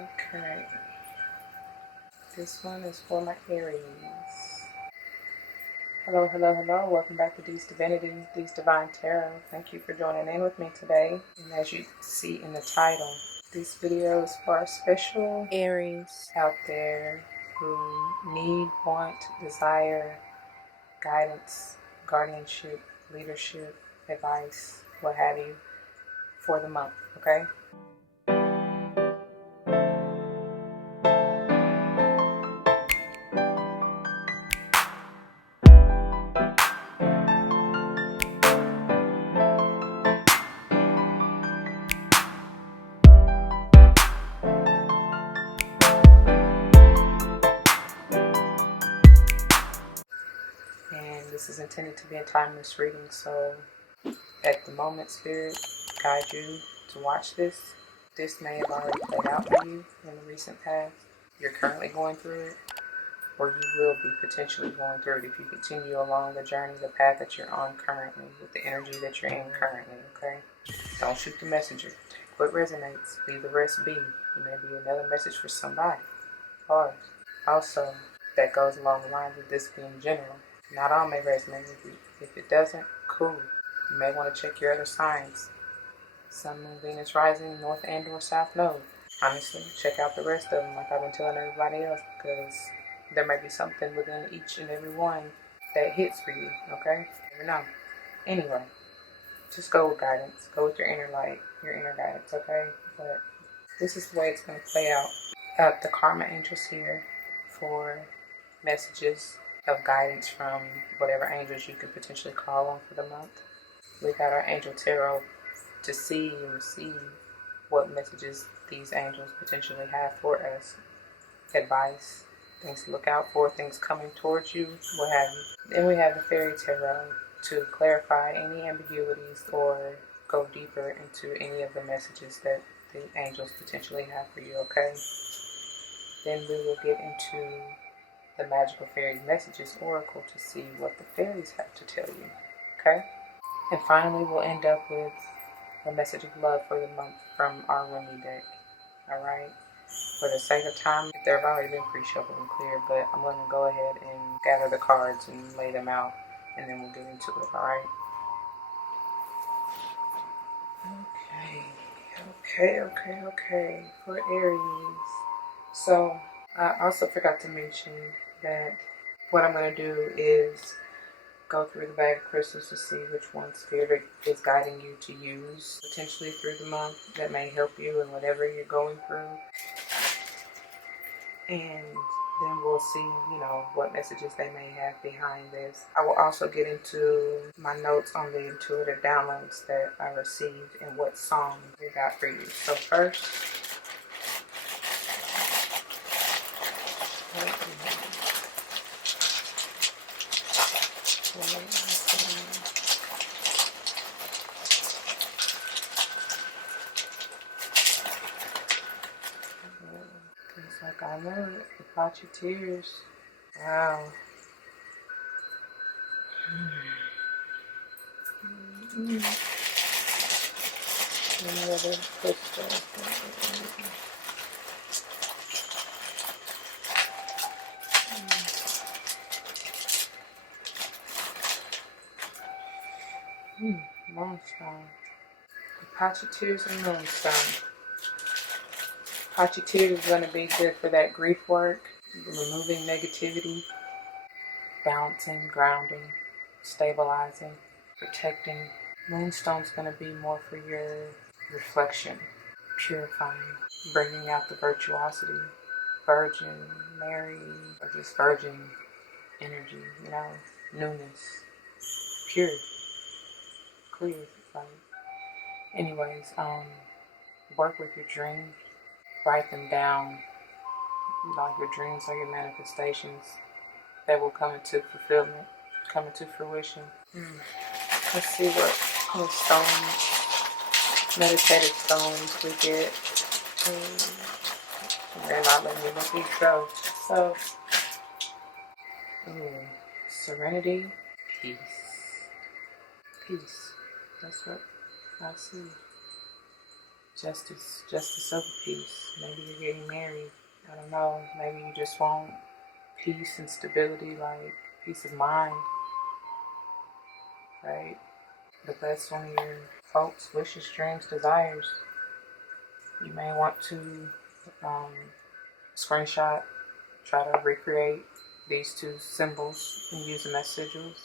Okay. This one is for my Aries. Hello, hello, hello. Welcome back to These Divinity, These Divine Tarot. Thank you for joining in with me today. And as you see in the title, this video is for our special Aries out there who need, want, desire, guidance, guardianship, leadership, advice, what have you, for the month, okay? And this is intended to be a timeless reading, so at the moment, Spirit guide you to watch this. This may have already played out for you in the recent past. You're currently going through it, or you will be potentially going through it if you continue along the journey, the path that you're on currently, with the energy that you're in currently, okay? Don't shoot the messenger. Take what resonates. Leave the rest be. It may be another message for somebody. Pause. Also, that goes along the lines of this being general. Not all may resonate with you. If it doesn't, cool. You may want to check your other signs. Sun, Moon, Venus, Rising, North and or South Node. Honestly, check out the rest of them like I've been telling everybody else, because there may be something within each and every one that hits for you, okay? You never know. Anyway, just go with guidance. Go with your inner light, your inner guidance, okay? But this is the way it's going to play out. The Karma Angels here for messages of guidance from whatever angels you could potentially call on for the month. We got our Angel Tarot to see and receive what messages these angels potentially have for us. Advice, things to look out for, things coming towards you, what have you. Then we have the Fairy Tarot to clarify any ambiguities or go deeper into any of the messages that the angels potentially have for you, okay? Then we will get into the Magical Fairy Messages Oracle to see what the fairies have to tell you, okay? And finally, we'll end up with a message of love for the month from our Rumi deck, alright? For the sake of time, they've already been pre-shuffled and cleared, but I'm going to go ahead and gather the cards and lay them out, and then we'll get into it, alright? Okay. For Aries. So, I also forgot to mention that what I'm going to do is go through the bag of crystals to see which one Spirit is guiding you to use potentially through the month that may help you in whatever you're going through. And then we'll see, what messages they may have behind this. I will also get into my notes on the intuitive downloads that I received and what song we got for you. So first, it's like I know it. About your tears. Wow. Any other crystals? Moonstone. Tears and Moonstone. Tears is going to be good for that grief work, removing negativity, balancing, grounding, stabilizing, protecting. Moonstone's going to be more for your reflection, purifying, bringing out the virtuosity, Virgin, Mary, or just Virgin energy, newness, pure, clear, like. Anyways, work with your dreams, write them down. Like your dreams are your manifestations that will come into fulfillment, come into fruition. Let's see what kind of stones, meditative stones we get. They're not letting me let these go. So, serenity, peace. Peace. That's what I see. justice of peace. Maybe you're getting married. I don't know. Maybe you just want peace and stability, like peace of mind, right? But that's one of your hopes, wishes, dreams, desires. You may want to screenshot, try to recreate these two symbols and use them as sigils.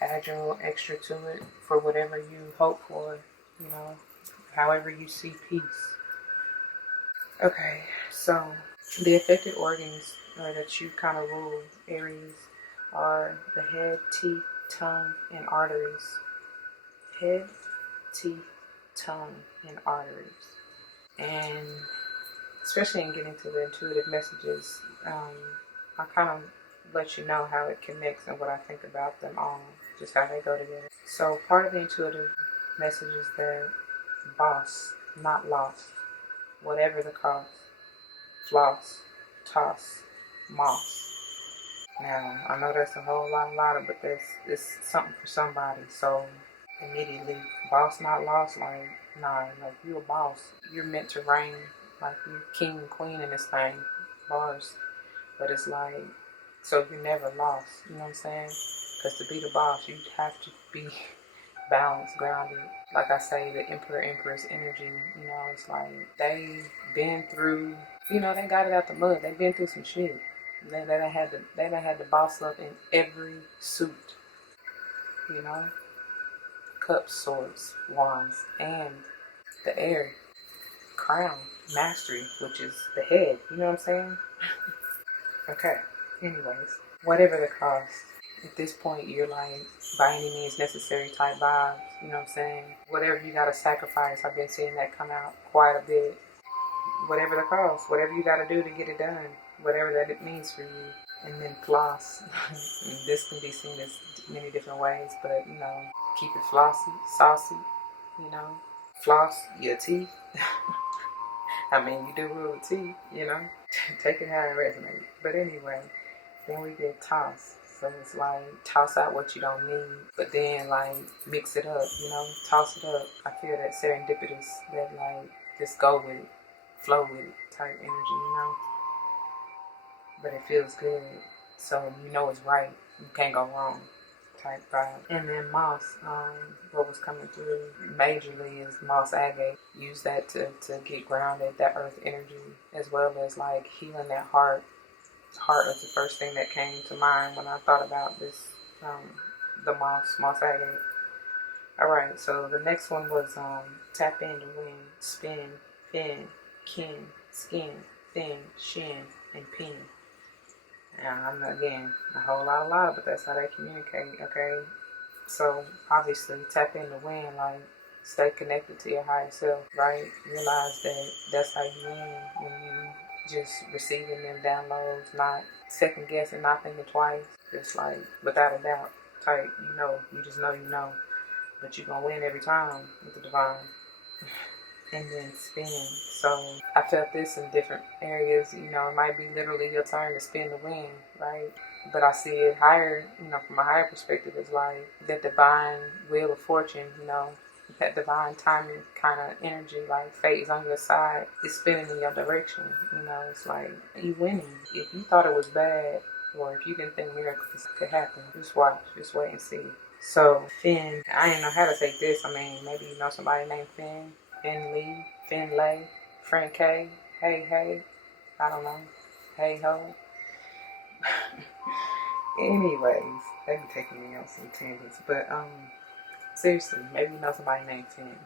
Add your little extra to it for whatever you hope for, you know, however you see peace. Okay, so the affected organs that you kind of rule, Aries, are the head, teeth, tongue, and arteries. Head, teeth, tongue, and arteries. And especially in getting to the intuitive messages, I kind of let you know how it connects and what I think about them all, just how they go together. So part of the intuitive message is that boss, not lost, whatever the cost, floss, toss, moss. Now, I know that's a whole lot, but it's something for somebody. So immediately, boss not lost, like, nah, like you a boss. You're meant to reign, like you're king and queen in this thing, bars. But it's like, so you're never lost, you know what I'm saying? Because to be the boss, you have to be balanced, grounded. Like I say, the emperor, empress energy, you know, it's like they've been through, you know, they got it out the mud. They've been through some shit. They done had to boss up in every suit, you know? Cups, swords, wands, and the air, crown, mastery, which is the head, you know what I'm saying? Okay, anyways, whatever the cost, at this point you're like, by any means necessary type vibes, you know what I'm saying? Whatever you gotta sacrifice, I've been seeing that come out quite a bit. Whatever the cost, whatever you gotta do to get it done, whatever that it means for you. And then floss. This can be seen as many different ways, but you know, keep it flossy, saucy, you know. Floss your teeth. I mean, you do rule with teeth, you know. Take it how it resonates. But anyway, then we get toss. So it's like toss out what you don't need, but then like mix it up, you know, toss it up. I feel that serendipitous, that like just go with it, flow with it type energy, you know. But it feels good, so you know it's right. You can't go wrong type vibe. And then moss, what was coming through majorly is moss agate. Use that to get grounded, that earth energy, as well as like healing that heart. Heart is the first thing that came to mind when I thought about this, the moss agate. Alright, so the next one was tap into wind, spin, fin, kin, skin, thin, shin, and pin. And again, a whole lot, but that's how they communicate, okay? So obviously tap into wind, like stay connected to your higher self, right? Realize that that's how you win when you just receiving them downloads, not second guessing, not thinking twice, just like without a doubt, type, you just know you know, but you're gonna win every time with the divine. And then spin. So I felt this in different areas, it might be literally your turn to spin the win, right? But I see it higher, from a higher perspective, it's like that divine wheel of fortune, that divine timing kind of energy, like fate is on your side, it's spinning in your direction, it's like you winning. If you thought it was bad, or if you didn't think miracles could happen, just watch, just wait and see. So Finn, I didn't know how to take this. I mean, maybe you know somebody named Finn. Finn Lee, Finlay, Frank K, hey, I don't know, hey ho. Anyways, they be taking me on some tangents, but seriously, maybe you know somebody named Finn.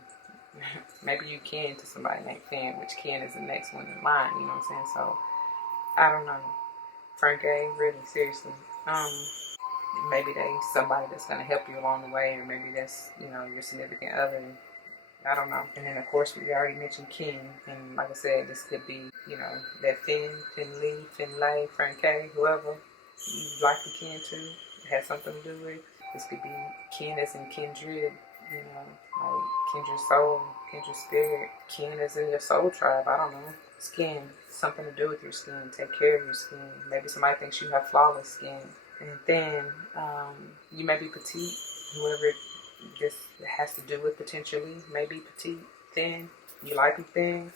Maybe you kin to somebody named Finn, which kin is the next one in line, you know what I'm saying? So, I don't know. Frank A, really, seriously. Maybe they somebody that's gonna help you along the way, or maybe that's, your significant other. I don't know. And then, of course, we already mentioned King. And like I said, this could be, that Finn Lee, Finlay, Frank K, whoever you like a kin to, it has something to do with. This could be kin as in kindred, like kindred soul, kindred spirit. Kin as in your soul tribe, I don't know. Skin, something to do with your skin. Take care of your skin. Maybe somebody thinks you have flawless skin. And then you may be petite, whoever this has to do with potentially, maybe petite, thin, You like them thin?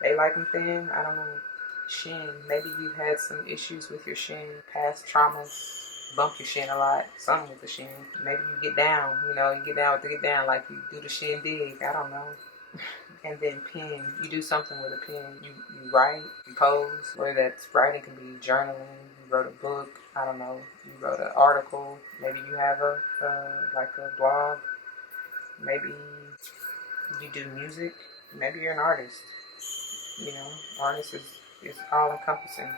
They like them thin? I don't know. Shin. Maybe you've had some issues with your shin, past traumas. Bump your shin a lot. Something with the shin. Maybe you get down. You get down with the get down like you do the shin dig. I don't know. And then pen. You do something with a pen. You write, you pose. Whether that's writing, can be journaling. You wrote a book. I don't know. You wrote an article. Maybe you have a blog. Maybe you do music. Maybe you're an artist. Artist is all encompassing.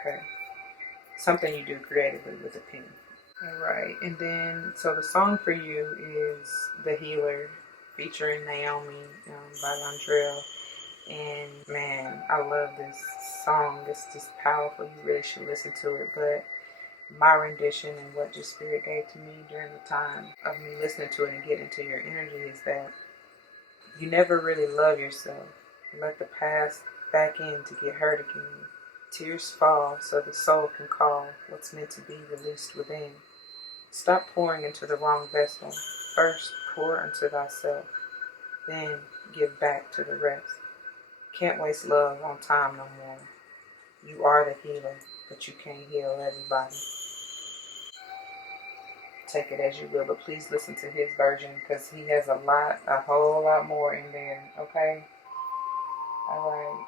Okay. Something you do creatively with a pen. Alright, and then, so the song for you is The Healer, featuring Naomi by Landrell. And man, I love this song. It's just powerful. You really should listen to it. But my rendition and what just Spirit gave to me during the time of me listening to it and getting into your energy is that you never really love yourself. You let the past back in to get hurt again. Tears fall so the soul can call what's meant to be released within. Stop pouring into the wrong vessel. First, pour into thyself. Then, give back to the rest. Can't waste love on time no more. You are the healer, but you can't heal everybody. Take it as you will, but please listen to his version because he has a whole lot more in there, okay? Alright.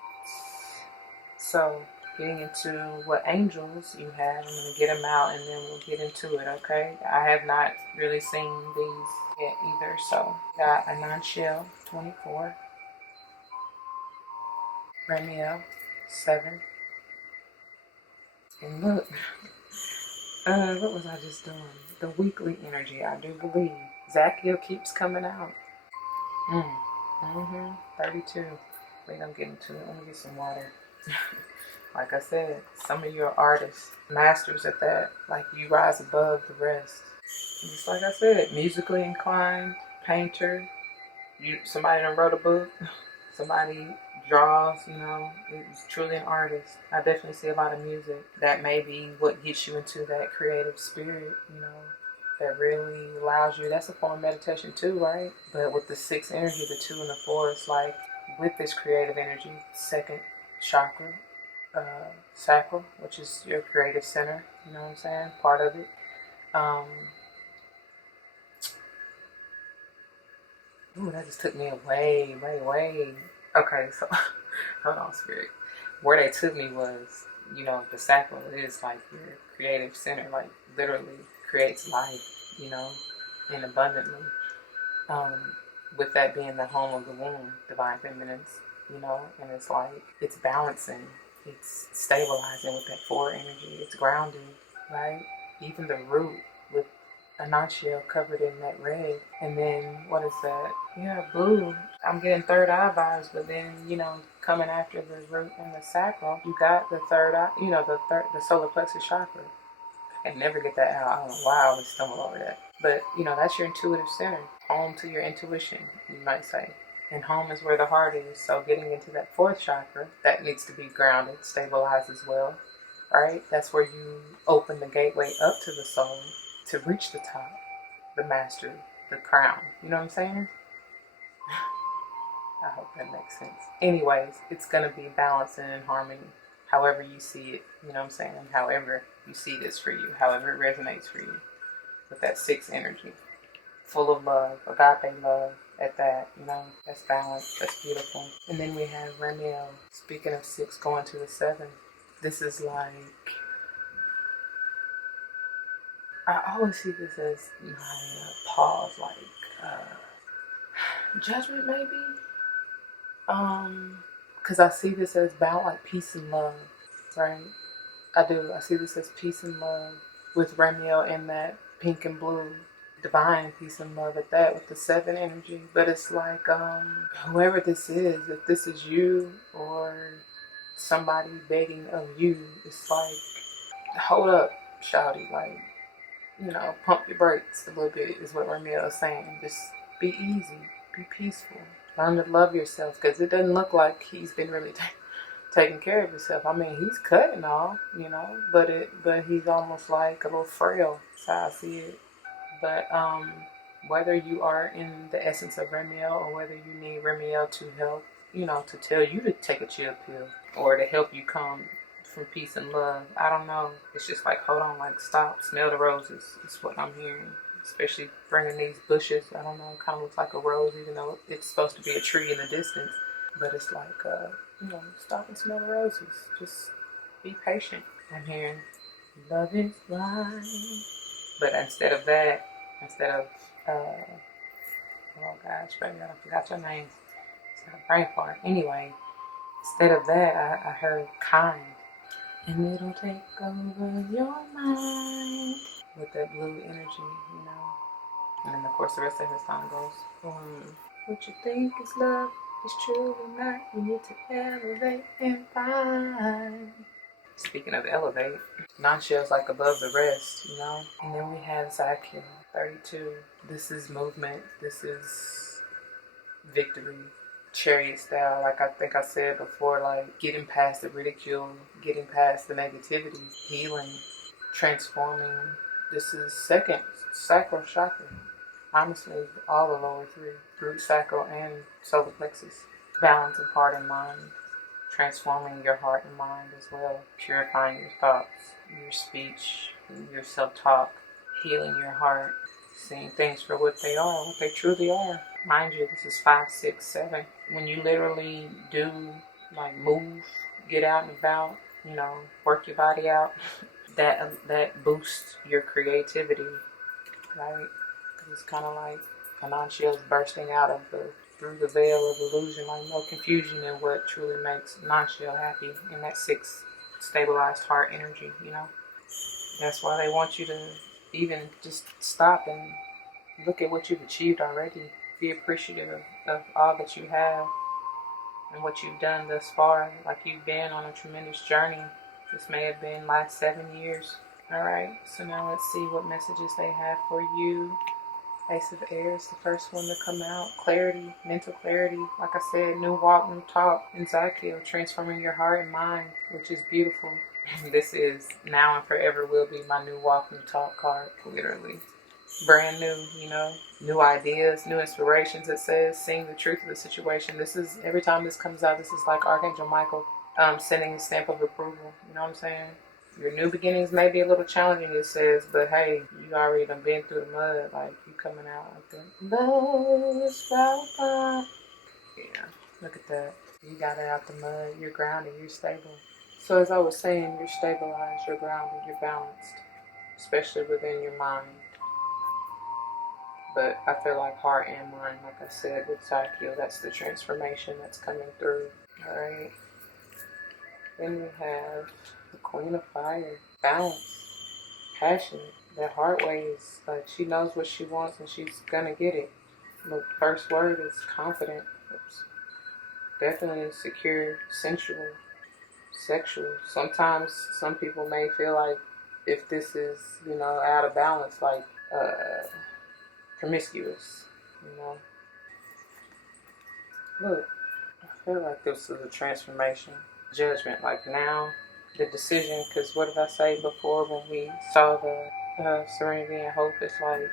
So, getting into what angels you have, I'm going to get them out and then we'll get into it, okay? I have not really seen these yet either, so got a non-shell, 24, Ramiel, 7, and look, what was I just doing? The weekly energy, I do believe. Zakiel keeps coming out. 32. Wait, I'm getting to it. Let me get some water. Like I said, some of you are artists, masters at that. Like you rise above the rest. Just like I said, musically inclined, painter. Somebody done wrote a book. Somebody draws, is truly an artist. I definitely see a lot of music. That may be what gets you into that creative spirit, that really allows you. That's a form of meditation too, right? But with the 6 energy, the 2 and the 4, it's like with this creative energy, second chakra, sacral, which is your creative center, you know what I'm saying? Part of it. That just took me away. Okay, so hold on, Spirit. Where they took me was, the sacral is like your creative center, like literally creates life, and abundantly. With that being the home of the womb, divine feminines, and it's like, it's balancing, it's stabilizing with that 4 energy, it's grounding, right? Even the root with a nutshell covered in that red. And then, what is that? Yeah, blue. I'm getting third eye vibes, but then, coming after the root and the sacral, you got the third eye, the solar plexus chakra. I can never get that out. I don't know why I always stumble over that. But, that's your intuitive center. Home to your intuition, you might say. And home is where the heart is. So getting into that 4th chakra, that needs to be grounded, stabilized as well. Right? That's where you open the gateway up to the soul to reach the top, the mastery, the crown. You know what I'm saying? I hope that makes sense. Anyways, it's going to be balance and in harmony, however you see it. You know what I'm saying? However you see this for you, however it resonates for you. With that 6 energy, full of love, agape love at that, that's balance, that's beautiful. And then we have Ramiel, speaking of 6, going to the 7. This is like, I always see this as my pause, like judgment maybe. Because I see this as balance, like peace and love, right? I do. I see this as peace and love with Ramiel in that pink and blue. Divine peace and love at that with the 7 energy. But it's like, whoever this is, if this is you or somebody begging of you, it's like, hold up, shawty, like, pump your brakes a little bit is what Ramiel is saying. Just be easy, be peaceful, learn to love yourself, because it doesn't look like he's been really taking care of himself. I mean, he's cutting off, but he's almost like a little frail. That's how I see it. But whether you are in the essence of Remiel or whether you need Remiel to help, to tell you to take a chill pill or to help you come from peace and love. I don't know. It's just like, hold on, like, stop, smell the roses. It's what I'm hearing. Especially bringing these bushes. I don't know, it kind of looks like a rose, even though it's supposed to be a tree in the distance. But it's like, stop and smell the roses. Just be patient. I'm hearing, love is blind. But instead of that, oh gosh, baby, I forgot your name. It's not a brain fart. Anyway, instead of that, I heard kind. And it'll take over your mind. With that blue energy, And then, of course, the rest of his song goes, what you think is love is truly not. You need to elevate and find. Speaking of elevate, non-shell's like above the rest, And then we have Zakia, 32. This is movement. This is victory. Chariot style, like I think I said before, like getting past the ridicule, getting past the negativity, healing, transforming. This is second sacral chakra. Honestly, all the lower three, root sacral and solar plexus. Balance of heart and mind, transforming your heart and mind as well, purifying your thoughts, your speech, your self-talk, healing your heart, seeing things for what they are, what they truly are. Mind you, this is 5, 6, 7. When you literally do, like, move, get out and about, work your body out, that boosts your creativity, right? Because it's kind of like a non-shell's bursting out of through the veil of illusion, like no confusion in what truly makes non-shell happy in that 6 stabilized heart energy, That's why they want you to even just stop and look at what you've achieved already. Be appreciative of all that you have and what you've done thus far. Like, you've been on a tremendous journey. This may have been last 7 years. Alright, so now let's see what messages they have for you. Ace of Aries, the first one to come out. Clarity, mental clarity. Like I said, new walk, new talk. And Zakia, transforming your heart and mind, which is beautiful. This is now and forever will be my new walk, new talk card, literally. Brand new, new ideas, new inspirations. It says, seeing the truth of the situation. This is, every time this comes out, this is like Archangel Michael sending a stamp of approval. You know what I'm saying? Your new beginnings may be a little challenging, it says, but hey, you already done been through the mud. Like, you coming out like that. Love is right. Yeah, look at that. You got it out the mud. You're grounded. You're stable. So as I was saying, you're stabilized. You're grounded. You're balanced, especially within your mind. But I feel like heart and mind, like I said, with Zakia, that's the transformation that's coming through. All right. Then we have the Queen of Fire. Balance. Passionate. That heart waves. Like, she knows what she wants and she's gonna get it. The first word is confident. Oops. Definitely secure, sensual, sexual. Sometimes some people may feel like if this is, out of balance, like promiscuous, Look, I feel like this is a transformation. Judgment, like now, the decision, because what did I say before when we saw the serenity and hope? It's like,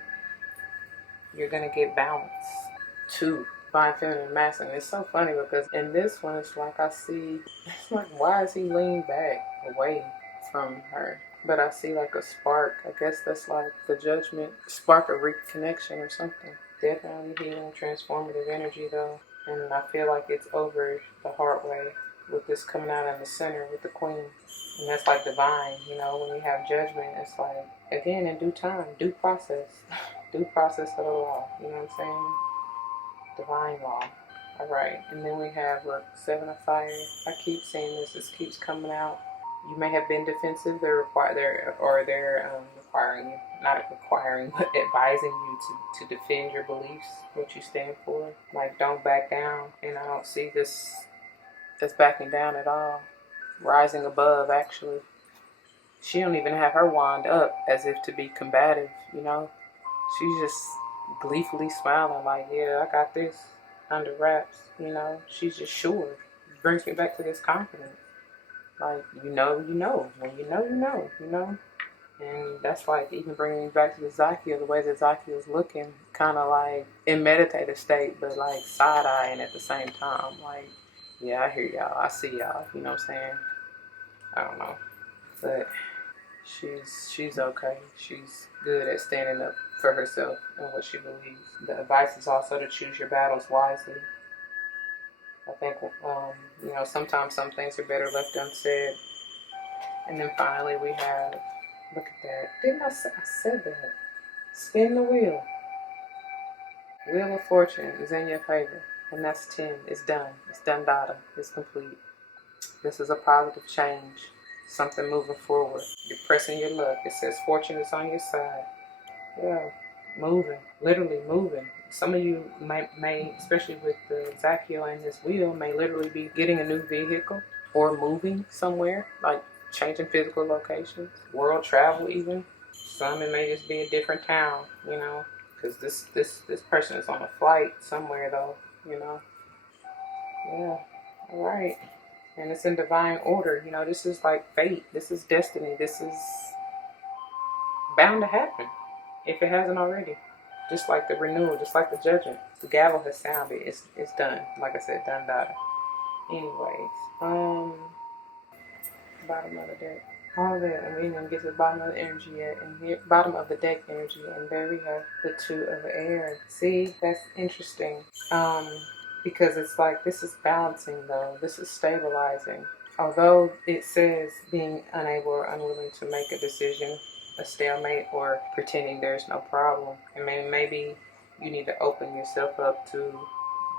you're going to get balance too. Divine feminine and masculine. It's so funny because in this one, it's like I see, it's like, why is he leaning back away from her? But I see like a spark. I guess that's like the judgment, spark of reconnection or something. Definitely healing, transformative energy though. And I feel like it's over the hard way with this coming out in the center with the queen. And that's like divine, when you have judgment, it's like, again, in due time, due process. Due process of the law, you know what I'm saying? Divine law. Alright, and then we have, look, 7 of Fire. I keep saying this keeps coming out. You may have been defensive, they're requiring you, not requiring, but advising you to defend your beliefs, what you stand for. Like, don't back down. And I don't see this as backing down at all. Rising above, actually. She don't even have her wand up as if to be combative, She's just gleefully smiling like, yeah, I got this under wraps, She's just sure. It brings me back to this confidence. Like, you know. When you know. And that's like even bringing me back to the Zakia, the way that Zakia is looking, kind of like in meditative state, but like side-eyeing at the same time. Like, yeah, I hear y'all. I see y'all. You know what I'm saying? I don't know. But she's okay. She's good at standing up for herself and what she believes. The advice is also to choose your battles wisely. I think, sometimes some things are better left unsaid. And then finally we have, look at that. Didn't I said that? Spin the wheel. Wheel of Fortune is in your favor. And that's 10. It's done. It's done data. It's complete. This is a positive change. Something moving forward. You're pressing your luck. It says fortune is on your side. Yeah. Moving. Literally moving. Some of you may, especially with the Zakiel and his wheel, may literally be getting a new vehicle or moving somewhere, like changing physical locations, world travel even. Some it may just be a different town, because this person is on a flight somewhere though, Yeah, all right. And it's in divine order, this is like fate, this is destiny, this is bound to happen if it hasn't already. Just like the renewal, just like the judgment. The gavel has sounded. It's done. Like I said, done data. Anyways, bottom of the deck. All that, and we didn't even get to the bottom of the energy yet. And here, bottom of the deck energy, and there we have the 2 of air. See, that's interesting. Because it's like this is balancing though. This is stabilizing. Although it says being unable or unwilling to make a decision, a stalemate, or pretending there's no problem. I mean, maybe you need to open yourself up to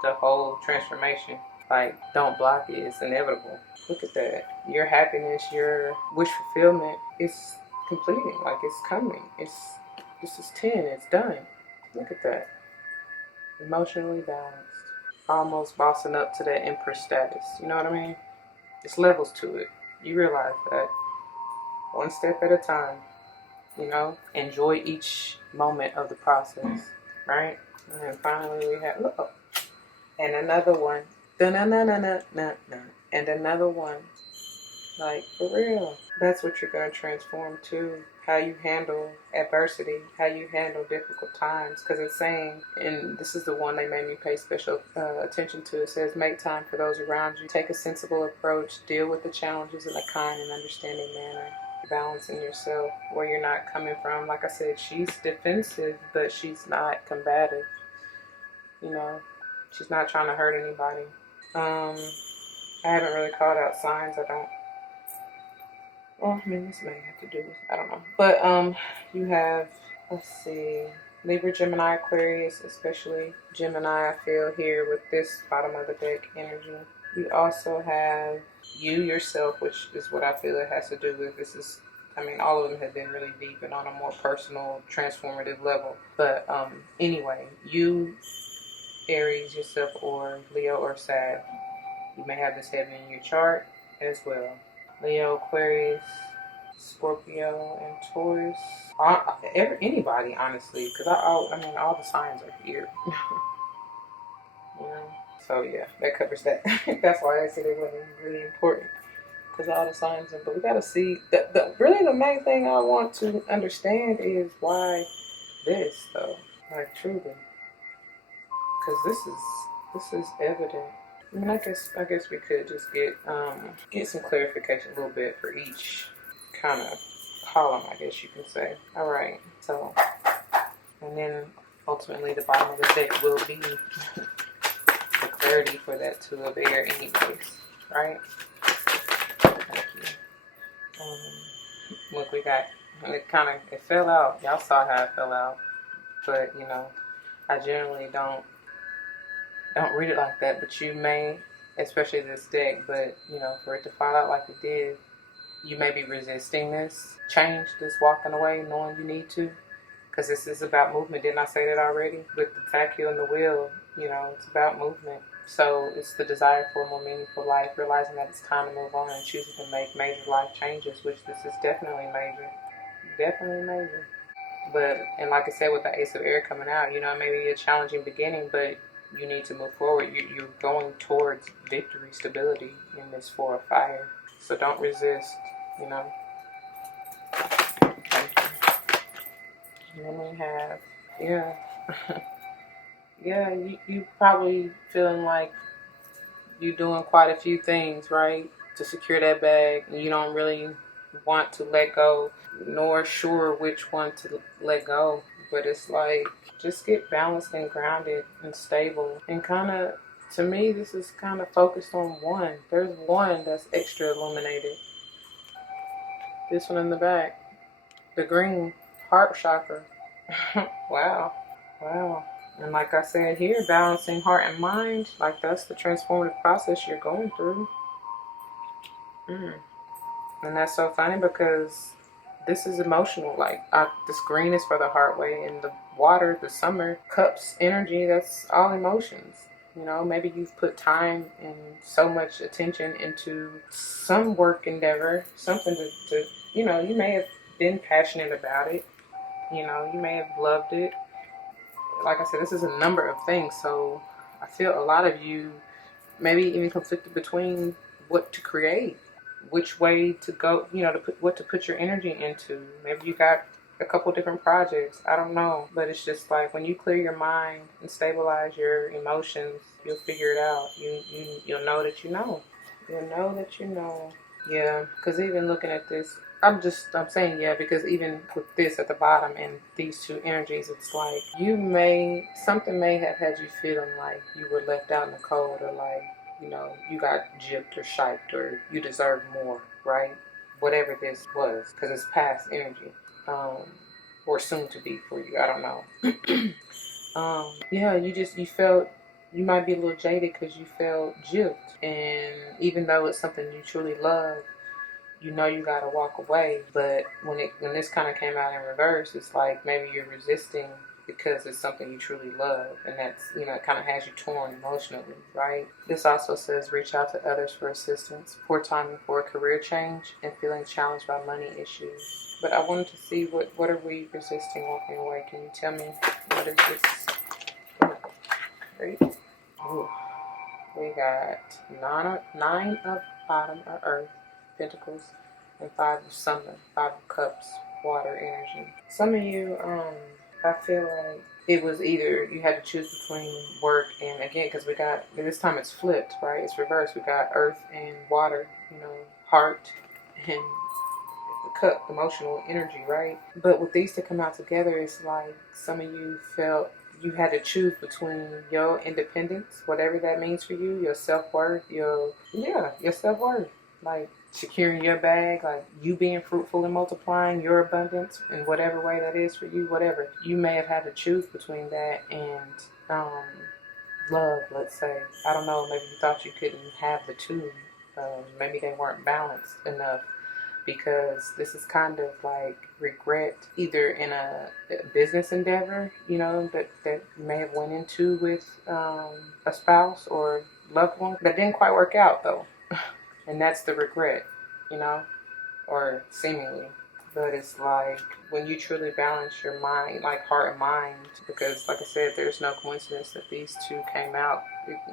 the whole transformation. Like, don't block it. It's inevitable. Look at that. Your happiness, your wish fulfillment is completing. Like, it's coming. This is 10. It's done. Look at that. Emotionally balanced. Almost bossing up to that Empress status. You know what I mean? It's levels to it. You realize that. One step at a time. Enjoy each moment of the process, right? And then finally we have, look, and another one, and another one, like, for real. That's what you're going to transform to, how you handle adversity, how you handle difficult times, because it's saying, and this is the one they made me pay special attention to, it says, make time for those around you, take a sensible approach, deal with the challenges in a kind and understanding manner. Balancing yourself where you're not coming from. Like I said, she's defensive, but she's not combative. She's not trying to hurt anybody. I haven't really called out signs. This may have to do with, I don't know. But you have, let's see, Libra, Gemini, Aquarius, especially Gemini, I feel here with this bottom of the deck energy. You also have you yourself, which is what I feel it has to do with. All of them have been really deep and on a more personal, transformative level. But anyway, you, Aries, yourself, or Leo or Sag, you may have this heavy in your chart as well. Leo, Aquarius, Scorpio, and Taurus. Anybody, honestly, because all the signs are here. So yeah, that covers that. That's why I said it wasn't really important, because all the signs. But we gotta see. Really, the main thing I want to understand is why this, though. Like, truly, because this is evident. I guess we could just get some clarification a little bit for each kind of column, I guess you can say. All right, so, and then ultimately the bottom of the deck will be the clarity for that 2 of air anyways, right? Thank you. Look, we got, it fell out. Y'all saw how it fell out, but, I generally don't read it like that, but you may, especially this deck, but, for it to fall out like it did, you may be resisting this change, this walking away, knowing you need to, because this is about movement. Didn't I say that already? With the vacuum and the wheel, it's about movement. So it's the desire for a more meaningful life, realizing that it's time to move on and choosing to make major life changes, which this is definitely major. Definitely major. But, and like I said, with the Ace of Air coming out, it may be a challenging beginning, but you need to move forward. You're going towards victory, stability in this 4 of fire. So don't resist, And then we have, Yeah, you probably feeling like you're doing quite a few things, right, to secure that bag, and you don't really want to let go, nor sure which one to let go. But it's like, just get balanced and grounded and stable. And kind of, to me, this is kind of focused on one. There's one that's extra illuminated. This one in the back, the green heart chakra. Wow. Wow. And like I said here, balancing heart and mind, like that's the transformative process you're going through. Mm. And that's so funny because this is emotional. Like, this green is for the heart way, and the water, the summer, cups, energy, that's all emotions. You know, maybe you've put time and so much attention into some work endeavor, something to you know, you may have been passionate about it. You know, you may have loved it. Like I said, this is a number of things. So I feel a lot of you maybe even conflicted between what to create, which way to go, you know, to put what to put your energy into. Maybe you got a couple different projects. I don't know. But it's just like when you clear your mind and stabilize your emotions, you'll figure it out. You'll know that you know. You'll know that you know. Yeah, because even looking at this, I'm saying yeah, because even with this at the bottom and these two energies, it's like something may have had you feeling like you were left out in the cold, or like, you know, you got gypped or shiped, or you deserve more, right? Whatever this was, because it's past energy, or soon to be for you, I don't know. Yeah, you felt, you might be a little jaded because you felt gypped, and even though it's something you truly love, you know you gotta walk away. But when this kind of came out in reverse, it's like maybe you're resisting because it's something you truly love, and that's, you know, it kind of has you torn emotionally, right? This also says reach out to others for assistance, poor timing for a career change, and feeling challenged by money issues. But I wanted to see what are we resisting walking away? Can you tell me what is this? Great. Ooh. We got nine of bottom or earth, pentacles, and 5 of summer, 5 of cups, water energy. Some of you, I feel like it was either you had to choose between work and, again, because we got, this time it's flipped, right? It's reversed. We got earth and water, you know, heart and the cup, emotional energy, right? But with these to come out together, it's like some of you felt you had to choose between your independence, whatever that means for you, your self-worth, your self-worth, like securing your bag, like you being fruitful and multiplying your abundance in whatever way that is for you, whatever. You may have had to choose between that and love, let's say. I don't know, maybe you thought you couldn't have the two. Maybe they weren't balanced enough, because this is kind of like regret, either in a business endeavor, you know, that you may have went into with a spouse or loved one that didn't quite work out though. And that's the regret, you know, or seemingly. But it's like when you truly balance your mind, like heart and mind, because like I said, there's no coincidence that these two came out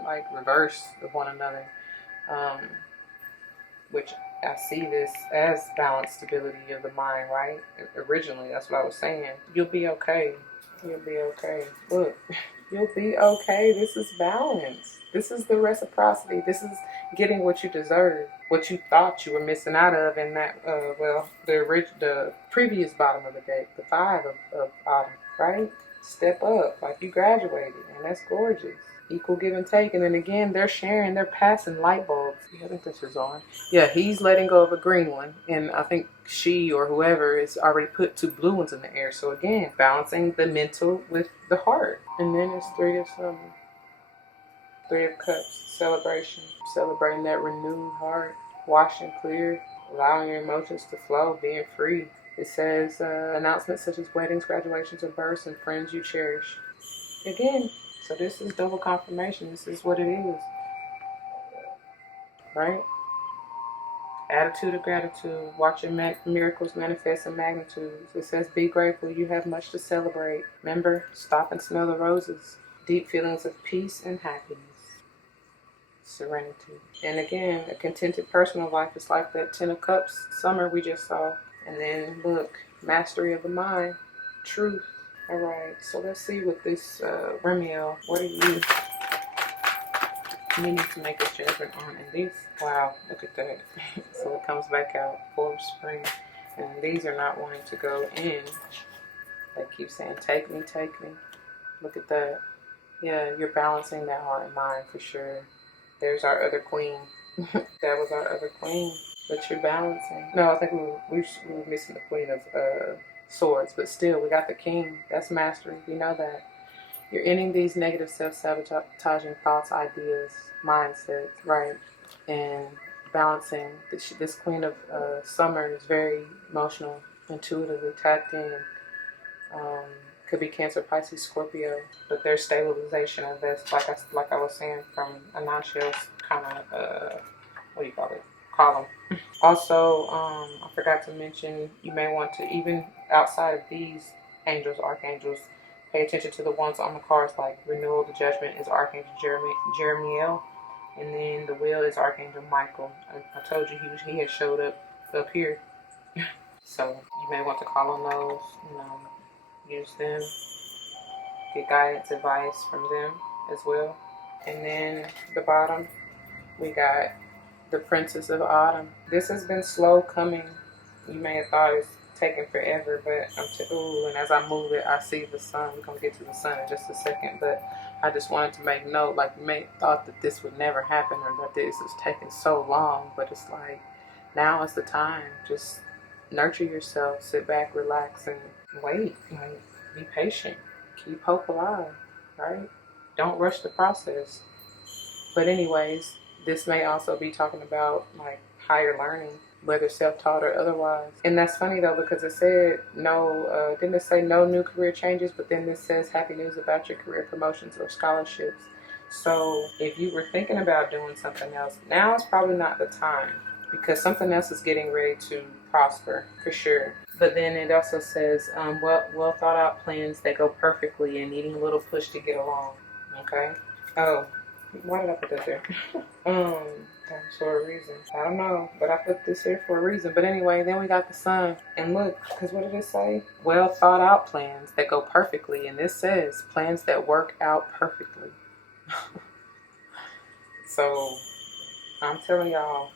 like reverse of one another. Um, which I see this as balance, stability of the mind, right? Originally, that's what I was saying. You'll be okay. You'll be okay. Look, you'll be okay. This is balance. This is the reciprocity. This is getting what you deserve, what you thought you were missing out of in that, the previous bottom of the deck, the 5 of autumn, right? Step up, like you graduated, and that's gorgeous. Equal give and take, and then again, they're sharing, they're passing light bulbs. Yeah, I think this is on. Yeah, he's letting go of a green one, and I think she or whoever is already put 2 blue ones in the air. So again, balancing the mental with the heart. And then it's 3 of summer, 3 of cups, celebration, celebrating that renewed heart, washing clear, allowing your emotions to flow, being free. It says announcements such as weddings, graduations, and births, and friends you cherish. Again, so this is double confirmation. This is what it is, right? Attitude of gratitude. Watching miracles manifest in magnitudes. It says, be grateful. You have much to celebrate. Remember, stop and smell the roses. Deep feelings of peace and happiness. Serenity. And again, a contented personal life is like that 10 of cups summer we just saw. And then look, mastery of the mind. Truth. Alright, so let's see with this Remiel, what are you needing to make a judgment on? And these, wow, look at that. So it comes back out, 4 spring. And these are not wanting to go in. They keep saying, take me, take me. Look at that. Yeah, you're balancing that heart and mind for sure. There's our other queen. That was our other queen. But you're balancing. No, I think we were missing the queen of swords. But still, we got the king. That's mastery. You know that. You're ending these negative self-sabotaging thoughts, ideas, mindsets, right? And balancing. This queen of summer is very emotional, intuitively tapped in. Could be Cancer, Pisces, Scorpio, but their stabilization of this, like I was saying, from Anashiel's kind of what do you call it? Column. Also, I forgot to mention, you may want to, even outside of these angels, archangels, pay attention to the ones on the cards, like renewal, the judgment is Archangel Jeremiel, and then the wheel is Archangel Michael. I told you he had showed up here, so you may want to call on those, use them, get guidance, advice from them as well. And then the bottom, we got the Princess of Autumn. This has been slow coming. You may have thought it's taking forever, but and as I move it, I see the sun. We're gonna get to the sun in just a second, but I just wanted to make note, like you may have thought that this would never happen or that this is taking so long, but it's like, now is the time. Just nurture yourself, sit back, relax, and wait. Like, be patient. Keep hope alive, right? Don't rush the process. But anyways, this may also be talking about like higher learning, whether self-taught or otherwise. And that's funny though, because it said no, didn't it say no new career changes? But then this says happy news about your career promotions or scholarships. So if you were thinking about doing something else, now is probably not the time, because something else is getting ready to prosper for sure. But then it also says well thought out plans that go perfectly and needing a little push to get along. Okay. Oh, why did I put that there? For a reason. I don't know, but I put this here for a reason. But anyway, then we got the sun. And look, because what did it say? Well thought out plans that go perfectly. And this says plans that work out perfectly. So I'm telling y'all,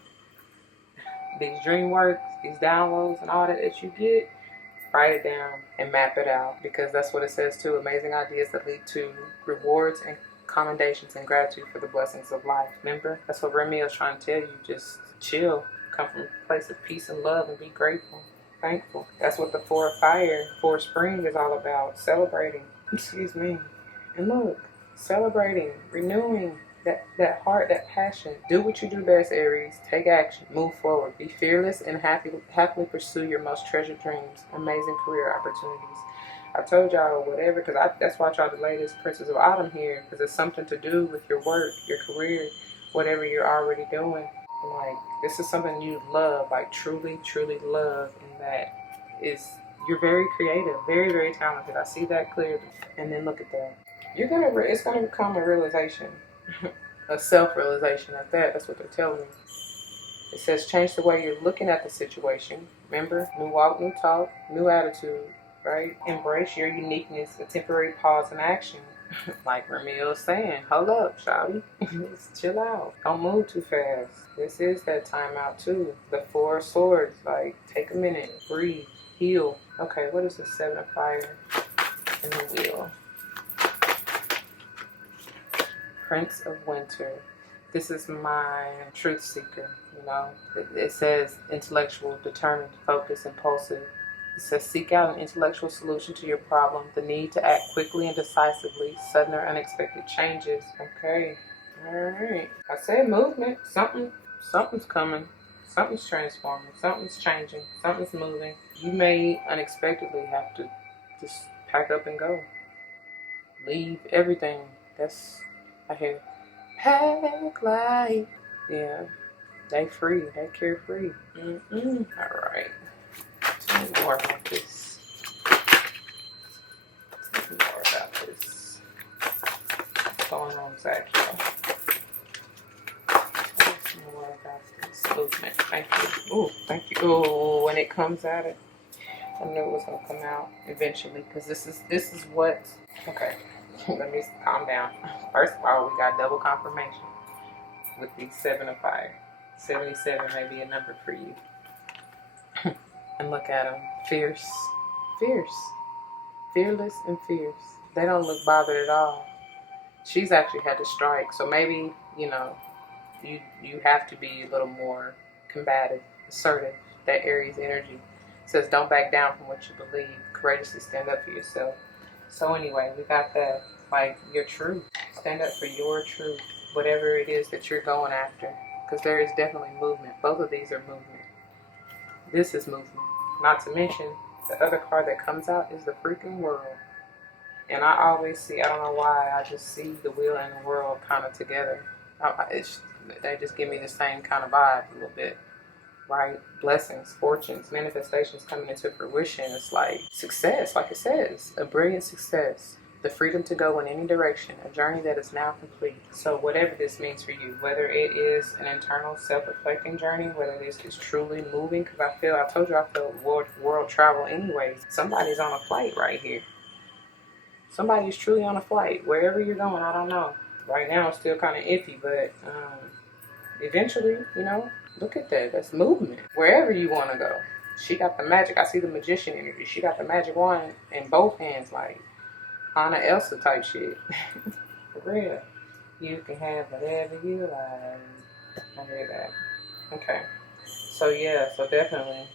these dream works, these downloads and all that you get, write it down and map it out, because that's what it says too. Amazing ideas that lead to rewards and commendations and gratitude for the blessings of life. Remember, that's what Rumi is trying to tell you. Just chill, come from a place of peace and love, and be grateful, thankful. That's what the 4 of fire, 4 spring is all about. Celebrating, excuse me. And look, celebrating, renewing that heart, that passion. Do what you do best, Aries. Take action, move forward, be fearless, and happily pursue your most treasured dreams. Amazing career opportunities. I told y'all whatever, because that's why I tried to lay this Princess of Autumn here, because it's something to do with your work, your career, whatever you're already doing. Like, this is something you love, like truly, truly love, and that is, you're very creative, very, very talented. I see that clearly. And then look at that. It's gonna become a realization, a self-realization at that. That's what they're telling me. It says change the way you're looking at the situation. Remember, new walk, new talk, new attitude, right? Embrace your uniqueness, a temporary pause in action. Like Rumi was saying, hold up, shawty. Just chill out. Don't move too fast. This is that time out too. The 4 of swords, like take a minute, breathe, heal. Okay, what is the 7 of fire and the wheel? Prince of Winter. This is my truth seeker, It says intellectual, determined, focused, impulsive. It says seek out an intellectual solution to your problem, the need to act quickly and decisively, sudden or unexpected changes. Okay, all right. I said movement. Something's coming. Something's transforming. Something's changing. Something's moving. You may unexpectedly have to just pack up and go. Leave everything. I hear pack light. Yeah, they free. They carefree. All right. Tell me more about this. What's going on, Zach? Tell me more about this movement. Thank you. Oh, thank you. Oh, when it comes at it. I knew it was gonna come out eventually because this is what. Okay, let me calm down. First of all, we got double confirmation with the 7 of fire. 77 may be a number for you. And look at them, fierce, fearless, and fierce. They don't look bothered at all. She's actually had to strike, so maybe you have to be a little more combative, assertive. That Aries energy says don't back down from what you believe. Courageously stand up for yourself. So anyway, we got that, like, your truth. Stand up for your truth, whatever it is that you're going after, because there is definitely movement. Both of these are movement. This is movement. Not to mention, the other card that comes out is the freaking world. And I always see, I don't know why, I just see the wheel and the world kind of together. They just give me the same kind of vibe a little bit, right? Blessings, fortunes, manifestations coming into fruition. It's like success, like it says, a brilliant success. The freedom to go in any direction, a journey that is now complete. So whatever this means for you, whether it is an internal self-reflecting journey, whether this is truly moving, because I told you I felt world travel anyways. Somebody's on a flight right here. Somebody's truly on a flight. Wherever you're going, I don't know. Right now it's still kind of iffy, but eventually, look at that. That's movement. Wherever you want to go. She got the magic. I see the magician energy. She got the magic wand in both hands, like Anna Elsa type shit. For real. You can have whatever you like. I hear that. Okay. So yeah, so definitely.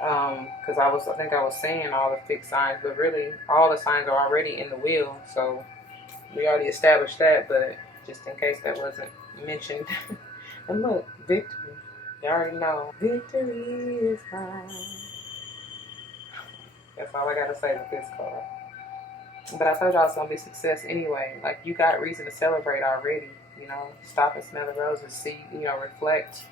Because I think I was saying all the fixed signs, but really all the signs are already in the wheel, so we already established that, but just in case that wasn't mentioned. And look, victory. You already know. Victory is mine. That's all I gotta say with this card. But I told y'all it's gonna be success anyway. Like, you got reason to celebrate already. Stop and smell the roses. See, reflect.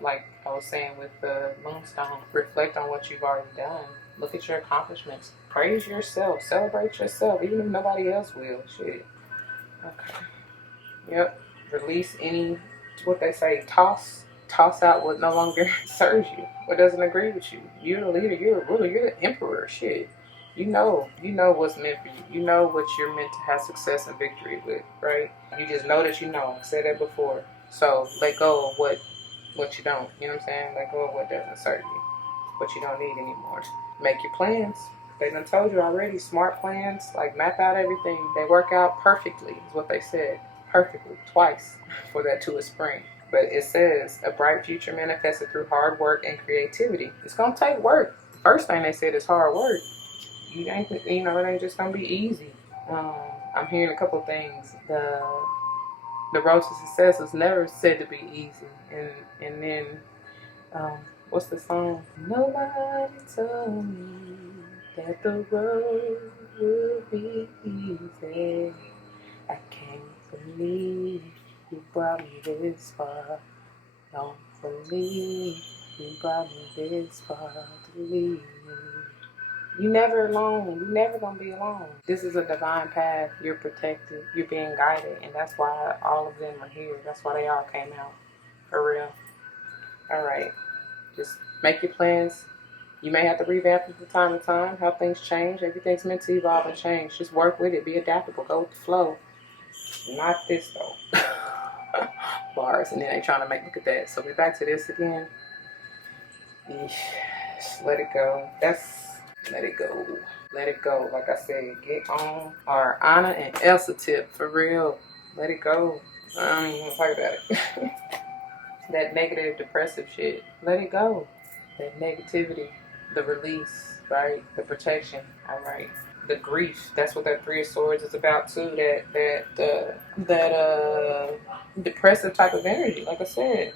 Like I was saying with the moonstone, reflect on what you've already done. Look at your accomplishments. Praise yourself. Celebrate yourself, even if nobody else will. Shit. Okay. Yep. Release any, what they say, toss out what no longer serves you, what doesn't agree with you. You're the leader. You're a ruler. You're the emperor. Shit. You know what's meant for you. You know what you're meant to have success and victory with, right? You just know that you know. I said that before. So let go of what you don't, you know what I'm saying? Let go of what doesn't serve you, what you don't need anymore. Make your plans. They done told you already, smart plans, like map out everything. They work out perfectly, is what they said. Perfectly, twice, for that to a spring. But it says, a bright future manifested through hard work and creativity. It's gonna take work. First thing they said is hard work. It ain't just gonna be easy. I'm hearing a couple things. The road to success was never said to be easy. And then, what's the song? Nobody told me that the road would be easy. I can't believe you brought me this far. Don't believe you brought me this far to leave me. You never alone. You never gonna be alone. This is a divine path. You're protected. You're being guided, and that's why all of them are here. That's why they all came out. For real. All right. Just make your plans. You may have to revamp it from time to time. How things change. Everything's meant to evolve and change. Just work with it. Be adaptable. Go with the flow. Not this though. Bars, and then they trying to look at that. So we're back to this again. Just let it go. Let it go. Let it go. Like I said, get on our Anna and Elsa tip. For real. Let it go. I don't even want to talk about it. That negative, depressive shit. Let it go. That negativity. The release, right? The protection. All right. The grief. That's what that 3 of Swords is about too. That depressive type of energy. Like I said.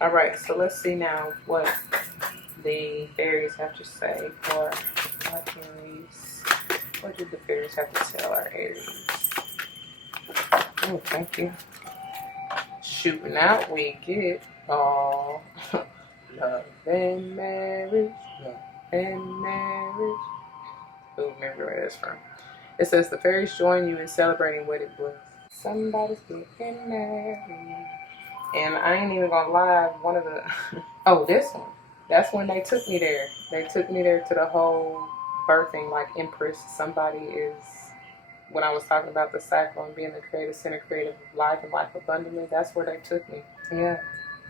All right. So let's see now what the fairies have to say for our Aries. What did the fairies have to tell our Aries? Oh, thank you. Shooting out, we get all love and marriage, love and marriage. Oh, remember where that's from. It says the fairies join you in celebrating wedded bliss. Somebody's getting married. And I ain't even gonna lie, one of the, oh, this one. That's when they took me there. They took me there to the whole birthing, like Empress. Somebody is, when I was talking about the cycle and being the creative center, creative of life and life abundantly, that's where they took me. Yeah,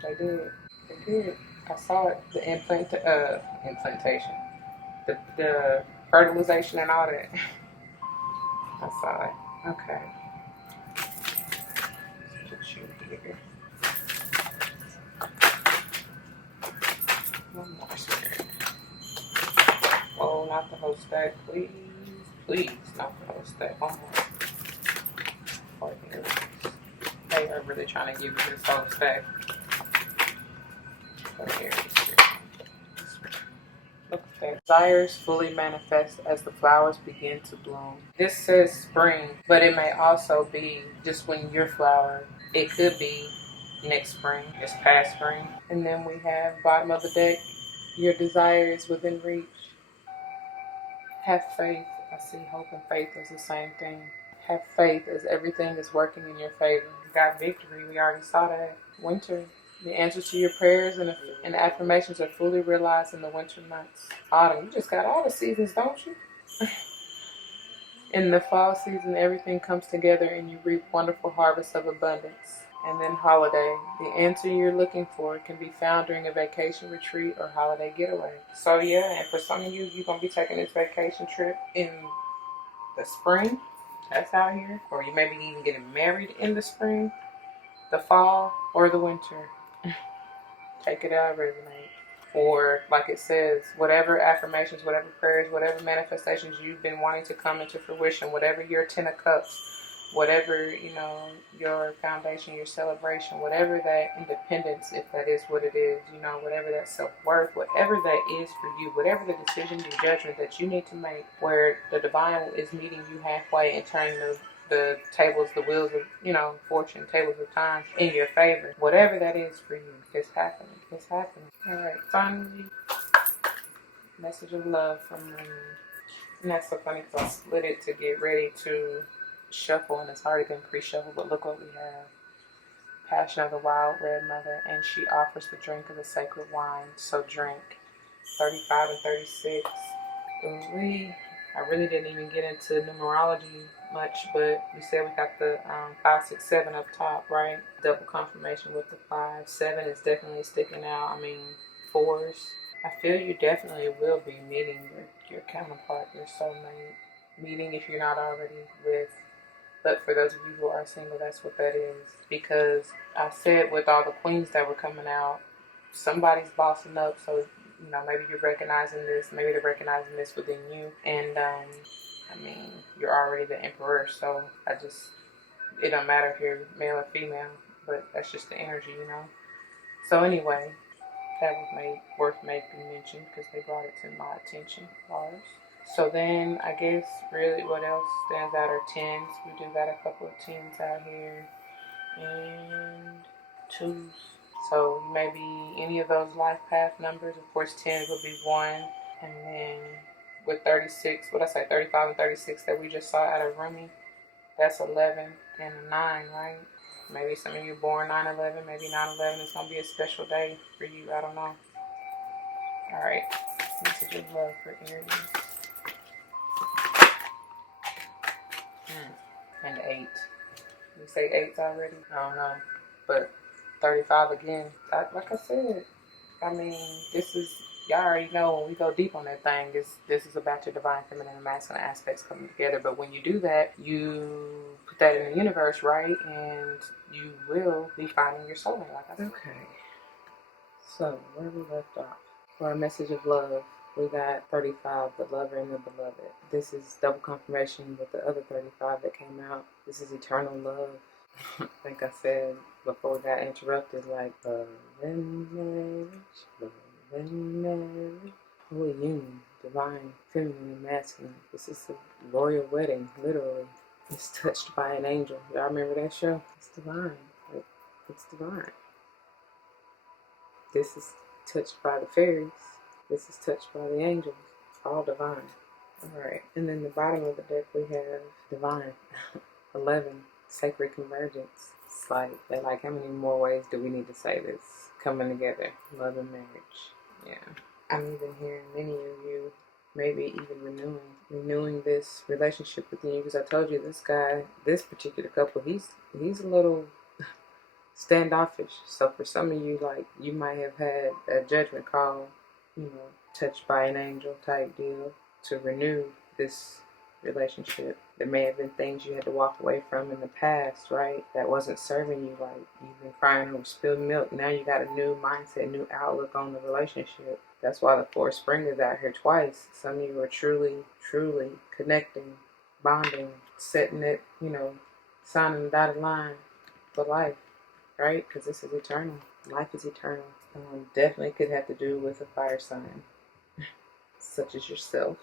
they did. They did. I saw it. The implantation. The fertilization and all that. I saw it. Okay. Let's put you here. One more spirit. Oh, not the whole stack, please. Please, not the whole stack. One more. For Aries. They are really trying to give you this whole stack. For Aries. Look at that. Desires fully manifest as the flowers begin to bloom. This says spring, but it may also be just when you're flowering. It could be next spring, just past spring. And then we have bottom of the deck. Your desire is within reach. Have faith. I see hope and faith as the same thing. Have faith as everything is working in your favor. You got victory. We already saw that. Winter. The answers to your prayers and affirmations are fully realized in the winter months. Autumn. You just got all the seasons, don't you? In the fall season, everything comes together and you reap wonderful harvests of abundance. And then holiday. The answer you're looking for can be found during a vacation retreat or holiday getaway. So yeah, and for some of you, you're going to be taking this vacation trip in the spring. That's out here. Or you may be even getting married in the spring, the fall, or the winter. Take it out, resonate. Or like it says, whatever affirmations, whatever prayers, whatever manifestations you've been wanting to come into fruition, whatever your 10 of cups, whatever, your foundation, your celebration, whatever that independence, if that is what it is, whatever that self-worth, whatever that is for you, whatever the decision, the judgment that you need to make, where the divine is meeting you halfway and turning the tables, the wheels of, fortune, tables of time in your favor. Whatever that is for you, it's happening. It's happening. All right, finally, message of love from Rumi. And that's so funny because I split it to get ready to shuffle, and it's already been pre-shuffled, but look what we have. Passion of the Wild Red Mother, and she offers the drink of the sacred wine, so drink. 35 and 36. I really didn't even get into numerology much, but you said we got the 5, 6, 7 up top, right? Double confirmation with the 5. 7 is definitely sticking out. I mean, 4s. I feel you definitely will be meeting your counterpart, your soulmate. Meeting if you're not already with. But for those of you who are single, that's what that is. Because I said with all the queens that were coming out, somebody's bossing up, so maybe you're recognizing this, maybe they're recognizing this within you, and you're already the emperor, so it don't matter if you're male or female, but that's just the energy, So anyway, that was worth making mention because they brought it to my attention, Lars. So then I guess really what else stands out are 10s. We do got a couple of 10s out here, and 2s. So maybe any of those life path numbers. Of course, 10 would be 1. And then with 36, 35 and 36 that we just saw out of Rumi, that's 11 and a 9, right? Maybe some of you born 9/11, maybe 9/11 is going to be a special day for you. I don't know. All right. Message of love for Aries. And 8. We say 8s already? I don't know. But 35 again. Like I said, this is, y'all already know when we go deep on that thing, this is about your divine feminine and masculine aspects coming together. But when you do that, you put that in the universe, right? And you will be finding your soulmate, like I said. Okay. So, where we left off? For our message of love, we got 35, the lover and the beloved. This is double confirmation with the other 35 that came out. This is eternal love. Like I said before we got interrupted, like love and marriage, holy union, divine, feminine and masculine. This is a royal wedding, literally. It's touched by an angel. Y'all remember that show? It's divine. It's divine. This is touched by the fairies. This is touched by the angels. All divine. Alright, and then the bottom of the deck we have divine. 11, sacred convergence. It's like, how many more ways do we need to say this? Coming together, love and marriage. Yeah. I'm even hearing many of you maybe even renewing this relationship with you, because I told you this guy, this particular couple, he's a little standoffish. So for some of you, like, you might have had a judgment call, touched by an angel type deal to renew this relationship. There may have been things you had to walk away from in the past, right? That wasn't serving you right. You've been crying over spilled milk. Now you got a new mindset, new outlook on the relationship. That's why the Four Spring is out here twice. Some of you are truly, truly connecting, bonding, setting it, signing the dotted line for life, right? Because this is eternal. Life is eternal. Definitely could have to do with a fire sign, such as yourself.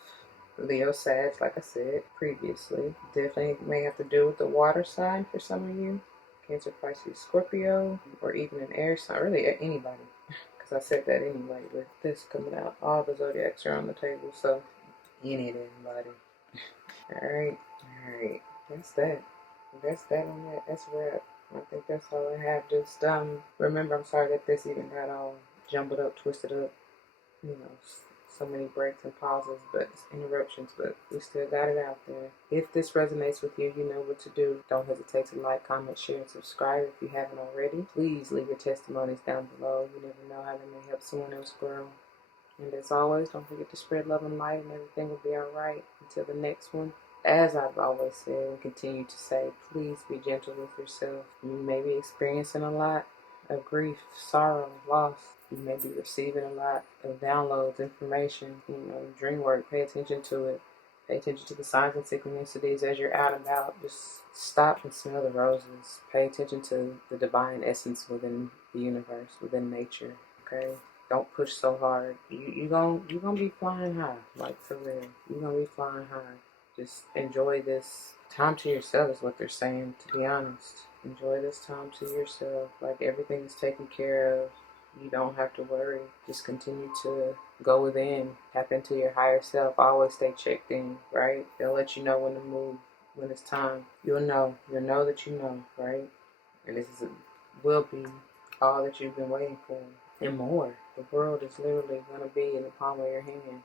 Leo, Sag, like I said previously. Definitely may have to do with the water sign for some of you. Cancer, Pisces, Scorpio, or even an air sign. Really, anybody. Because I said that anyway with this coming out. All the zodiacs are on the table, so anybody. Alright. That's that. That's that on that. That's a wrap. I think that's all I have. Just remember, I'm sorry that this even got all jumbled up, twisted up. So many breaks and pauses, but interruptions, but we still got it out there. If this resonates with you, you know what to do. Don't hesitate to like, comment, share, and subscribe if you haven't already. Please leave your testimonies down below. You never know how they may help someone else grow. And as always, don't forget to spread love and light, and everything will be alright. Until the next one, as I've always said and continue to say, please be gentle with yourself. You may be experiencing a lot of grief, sorrow, loss. You may be receiving a lot of downloads, information, dream work. Pay attention to it. Pay attention to the signs and synchronicities as you're out and about. Just stop and smell the roses. Pay attention to the divine essence within the universe, within nature. Okay? Don't push so hard. You gonna be flying high, like for real. You gonna be flying high. Just enjoy this time to yourself is what they're saying, to be honest. Enjoy this time to yourself. Like, everything is taken care of. You don't have to worry. Just continue to go within. Tap into your higher self. Always stay checked in, right? They'll let you know when to move, when it's time. You'll know. You'll know that you know, right? And will be all that you've been waiting for. And more. The world is literally going to be in the palm of your hand.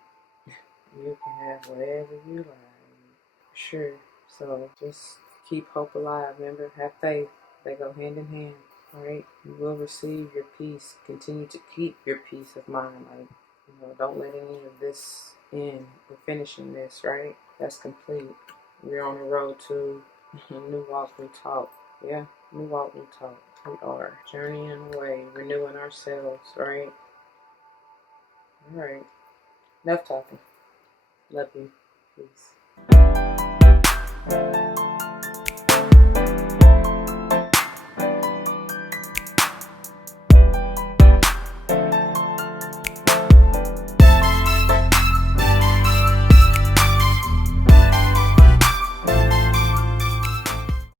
You can have whatever you like. Sure. So just keep hope alive. Remember, have faith. They go hand in hand. Alright? You will receive your peace. Continue to keep your peace of mind. Like, don't let any of this end. We're finishing this, right? That's complete. We're on the road to a new walk, new talk. Yeah, new walk, new talk. We are journeying away, renewing ourselves, right? Alright. Enough talking. Love you. Peace.